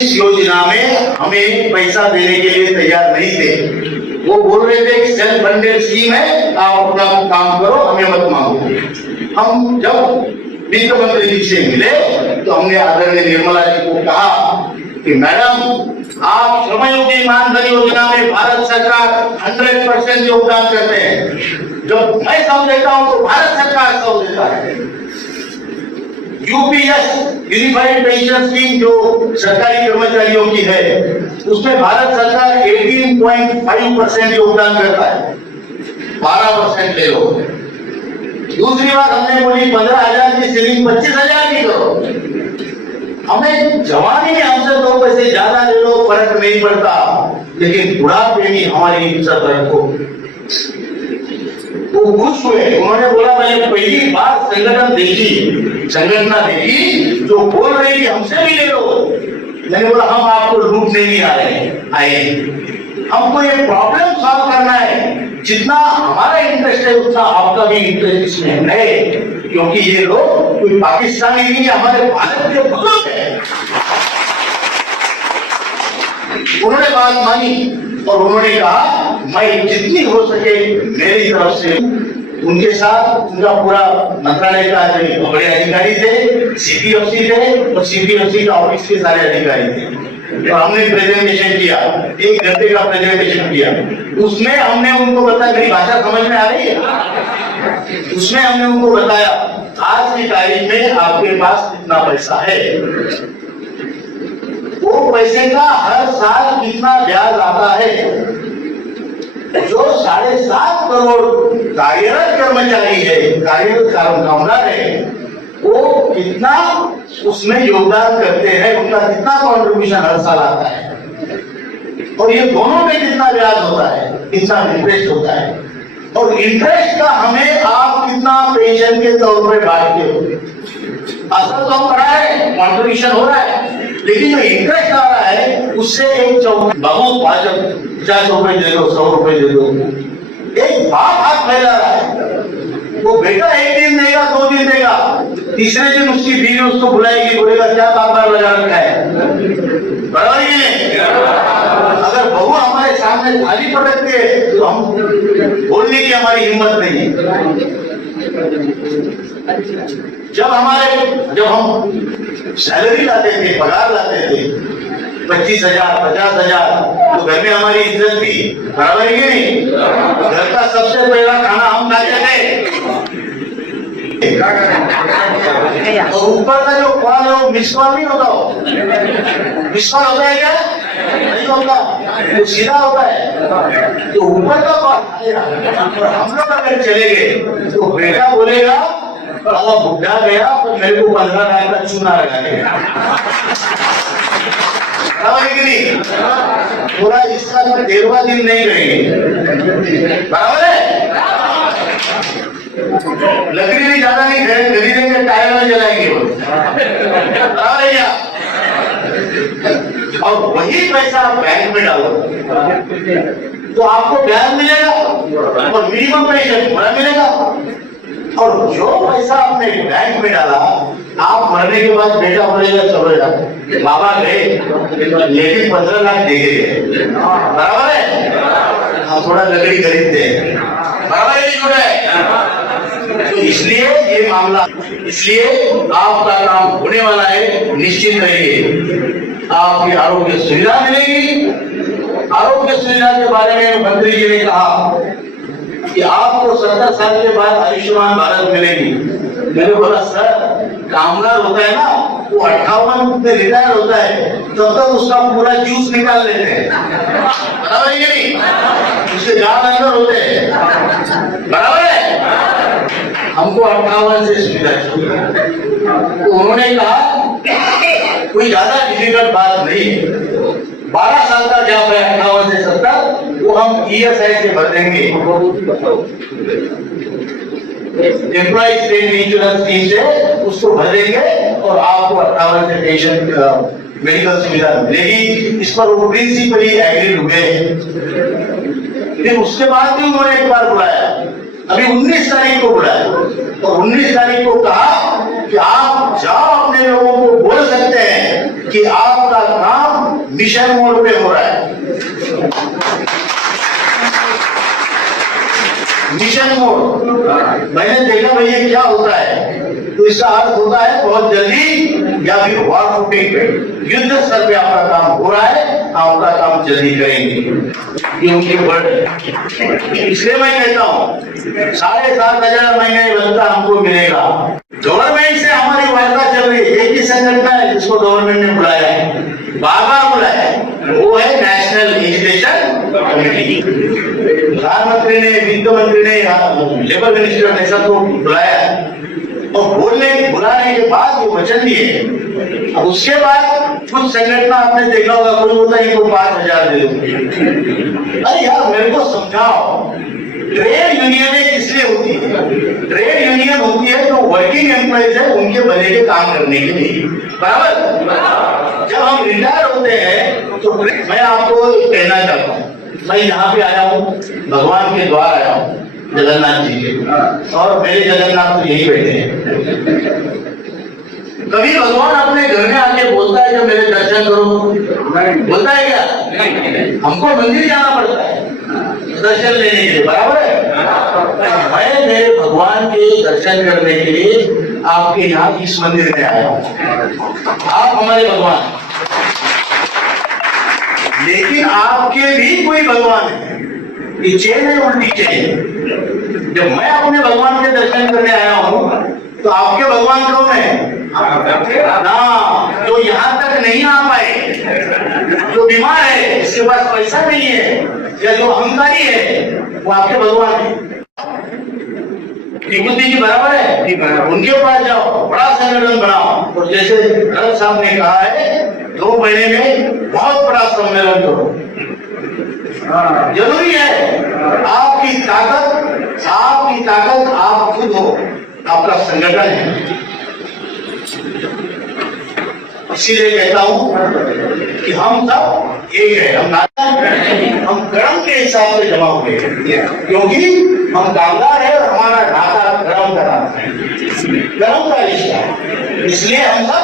इस योजना में हमें पैसा देने के लिए तैयार नहीं थे। वो बोल रहे थे कि सेल्फ फंडेड स्कीम है, आप अपना काम करो, हमें मत मांगो। हम जब वित्त मंत्री जी से मिले तो हमने आदरणीय निर्मला जी को कहा कि मैडम, आप श्रमयोगी मानधन योजना में भारत सरकार 100% योगदान करते हैं। जब मैं सौ देता हूं तो भारत सरकार 100 देता है। यूपीएस यूनिफाइड पेंशन स्कीम जो सरकारी कर्मचारियों की है, उसमें भारत सरकार 18.5% योगदान करता है, 12% ले लो। दूसरी बात हमने बोली 15,000 की सीलिंग 25,000 की करो। हमें जवानी में हमसे 2 पैसे ज्यादा ले लो, फर्क नहीं पड़ता, लेकिन बुढ़ापे में हमारी इज्जत रखो। वो खुश हुए, उन्होंने बोला मैंने पहली बार संगठना देखी जो बोल रही कि हमसे भी ले लो। मैंने बोला हम आपको लूटने नहीं आए, हमको ये प्रॉब्लम सॉल्व करना है। जितना हमारा इंटरेस्ट है उतना आपका भी इंटरेस्ट इसमें है, क्योंकि ये लोग कोई पाकिस्तानी नहीं है, हमारे भारत के बुजुर्ग है। उन्होंने बात मानी और उन्होंने कहा मैं जितनी हो सके मेरी तरफ से उनके साथ, उनका पूरा मंत्रालय का जो बड़े अधिकारी थे, सीपीएफसी थे और सीपीएफसी का ऑफिस के सारे अधिकारी थे, और हमने प्रेजेंटेशन किया, 1 घंटे का प्रेजेंटेशन किया। उसमें हमने उनको बताया, मेरी भाषा समझ में आ रही है, उसमें हमने उनको बताया आज की तारीख में आपके पास कितना पैसा है, वो पैसे का हर साल कितना ब्याज आता है। जो 7.5 करोड़ कार्यरत कर्मचारी है, कार्यरत कामगार है, वो कितना उसमें योगदान करते हैं, उनका कितना कॉन्ट्रीब्यूशन हर साल आता है, और ये दोनों में कितना ब्याज होता है, कितना इंटरेस्ट होता है, और इंटरेस्ट का हमें आप कितना पेंशन के तौर पर बांटते हो। असल तो हम रहा है, कॉन्ट्रीब्यूशन हो रहा है, लेकिन जो इंटरेस्ट आ रहा है उससे एक बहुत 50 रुपए दे दो, 100 रुपए दे दो। एक बाप हाथ फैला रहा है, वो बेटा 1 दिन देगा, 2 दिन देगा, तीसरे दिन उसकी बीवी उसको बुलाएगी, बोलेगा क्या कारोबार लगा रखा है। बराबर ही है। अगर बहू हमारे सामने थाली पटकते तो हम बोलने की हमारी हिम्मत नहीं है। जब हम सैलरी लाते थे, पगार लाते थे 25,000, 50,000, तो घर में हमारी इज्जत थी, बराबर है कि नहीं। घर का सबसे पहला खाना हम खाते थे, और ऊपर का जो कॉल है वो मिस कॉल नहीं होता। मिस कॉल होता है क्या? नहीं होता, वो सीधा होता है। तो ऊपर का कॉल, हम लोग अगर चले गए तो बेटा बोलेगा बुढ़ा गया तो मेरे को 15,000 का चूना लगा देगा, पूरा इसका 13वां दिन नहीं रहेंगे, बराबर है। लकड़ी भी ज्यादा नहीं खरीदेंगे, टायर में जलाएंगे, बराबर है। और वही पैसा आप बैंक में डालो तो आपको ब्याज मिलेगा और मिनिमम पेंशन बड़ा मिलेगा। और जो पैसा आपने बैंक में डाला, आप मरने के बाद बेटा बोलेगा चलो यार बाबा गए लेकिन 15 लाख दे गए, बराबर है। आप थोड़ा लकड़ी खरीदते हैं, बराबर है। तो इसलिए ये मामला, इसलिए आपका काम होने वाला है, निश्चित रहिए। आपकी आरोग्य सुविधा मिलेगी। आरोग्य सुविधा के बारे में मंत्री जी ने कहा कि आपको 70 साल के बाद आयुष्मान भारत मिलेगी। मैंने बोला सर, कामगार होता है ना, वो 58 में रिटायर होता है, तब तक उसका पूरा जूस निकाल लेते हैं, बराबर है कि नहीं। उसके जान अंदर होते हैं, बराबर है। हमको 58 से सुविधा चाहिए। तो उन्होंने कहा कोई ज्यादा डिफिकल्ट बात नहीं है, 12 साल का गैप है 58 से 70, वो हम ईएसआई से भर देंगे, एम्प्लॉय स्टेट इंश्योरेंस स्कीम से उसको भर देंगे और आपको 58 से पेंशन मेडिकल सुविधा मिलेगी। इस पर वो प्रिंसिपली एग्रीड हुए। फिर उसके बाद भी उन्होंने एक बार बुलाया, अभी 19 तारीख को बुलाया, और 19 तारीख को कहा कि आप जाओ अपने लोगों को बोल सकते हैं कि कि आपका काम मिशन मोड पे हो रहा है। मिशन मोड मैंने देखा भैया क्या होता है, तो इसका अर्थ होता है बहुत जल्दी या फिर वॉर फुटिंग पे, युद्ध स्तर पे आपका काम हो रहा है, आपका काम जल्दी करेंगे, ये उनके वर्ड है। इसलिए मैं कहता हूँ 7,500 महीने बनता हमको मिलेगा। गवर्नमेंट से हमारी वार्ता चल रही है, एक ही संगठन है जिसको गवर्नमेंट ने बुलाया है, बार-बार बुलाया है, वो है नेशनल एजुकेशन कमेटी। प्रधानमंत्री ने, वित्त मंत्री ने, लेबर मिनिस्टर ने सबको बुलाया और बुलाने के बाद वो वचन दिए। अब उसके बाद कुछ संगठन आपने देखा होगा, कोई होता है इनको 5,000 दे दो। अरे यार मेरे को समझाओ, ट्रेड यूनियन किसलिए होती है? ट्रेड यूनियन होती है जो वर्किंग एम्प्लॉइज है उनके भले के काम करने के लिए, बराबर। जब हम रिटायर होते हैं तो मैं आपको कहना चाहता हूँ, मैं यहाँ पे आया हूँ, भगवान के द्वार आया हूँ, जगन्नाथ जी के, और मेरे जगन्नाथ तो यही बैठे हैं। कभी भगवान अपने घर में आके बोलता है जब मेरे दर्शन करो, बोलता है क्या? हमको मंदिर जाना पड़ता है दर्शन लेने के लिए, बराबर है। मैं मेरे भगवान के दर्शन करने के लिए आपके यहाँ इस मंदिर में आया हूँ। आप हमारे भगवान, लेकिन आपके भी कोई भगवान है, ये चेन है, उल्टी चेन। जब मैं अपने भगवान के दर्शन करने आया हूँ तो आपके भगवान कौन है? ना, जो यहाँ तक नहीं आ पाए, जो बीमार है, जिसके पास पैसा नहीं है, या जो अहंकारी है, वो आपके भगवान है। विभूति जी बराबर है, उनके पास जाओ, बड़ा संगठन बनाओ, और जैसे रथ साहब ने कहा है 2 महीने में बहुत बड़ा सम्मेलन करो। जरूरी है, आपकी ताकत आप खुद हो, आपका संगठन है। इसीलिए कहता हूं कि हम सब एक है, हम कर्म के हिसाब से जमा हुए हैं, क्योंकि हम कामगार है और हमारा ढाका कर्म का नाम है, कर्म का रिश्ता है। इसलिए हम सब